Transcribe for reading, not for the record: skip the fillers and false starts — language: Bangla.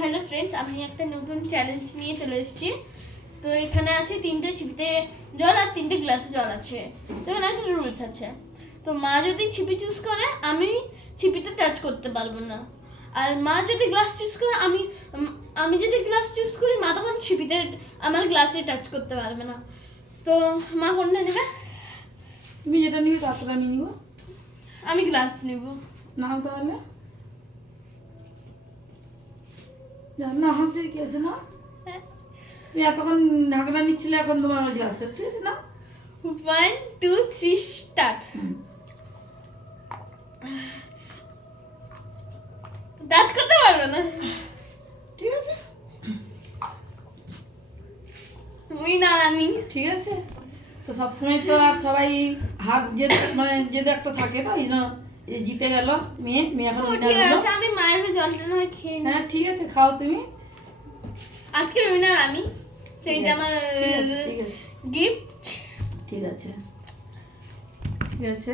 হ্যালো ফ্রেন্ডস, আমি একটা নতুন চ্যালেঞ্জ নিয়ে চলে এসেছি। তো এখানে আছে 3টে ছিপিতে জল আর 3টে গ্লাসে জল আছে। তো এখানে একটা রুলস আছে। তো মা যদি ছিপি চুজ করে আমি ছিপিতে টাচ করতে পারবো না, আর মা যদি গ্লাস চুজ করে আমি যদি গ্লাস চুজ করি মা তখন ছিপিতে আমার গ্লাসে টাচ করতে পারবে না। তো মা কোনটা নেবে? তুমি যেটা নিবে তারপরে আমি নিব। আমি গ্লাস নিব। নাও তাহলে। না হাসি কি আছে না? তুমি এতক্ষণ ঢাকনা নিচ্ছিলে, এখন তোমার গ্লাসে ঠিক আছে না? 1 2 3 স্টার্ট। টাচ করতে পারবে না, ঠিক আছে? উইনার আমি, ঠিক আছে। তো সবসময় তো আর সবাই হাত যে মানে যেটা একটা থাকে, তাই না? এই জিতে গেল মেয়ে এখন উইনার ঠিক হলো। আছে। আমি মায়ের জলটা না হয় খেয়ে নিই। হ্যাঁ ঠিক আছে, খাও তুমি। আজকে উইনার আমি, তো এই যে আমার ঠিক আছে, ঠিক আছে, গিফট। ঠিক আছে, ঠিক আছে।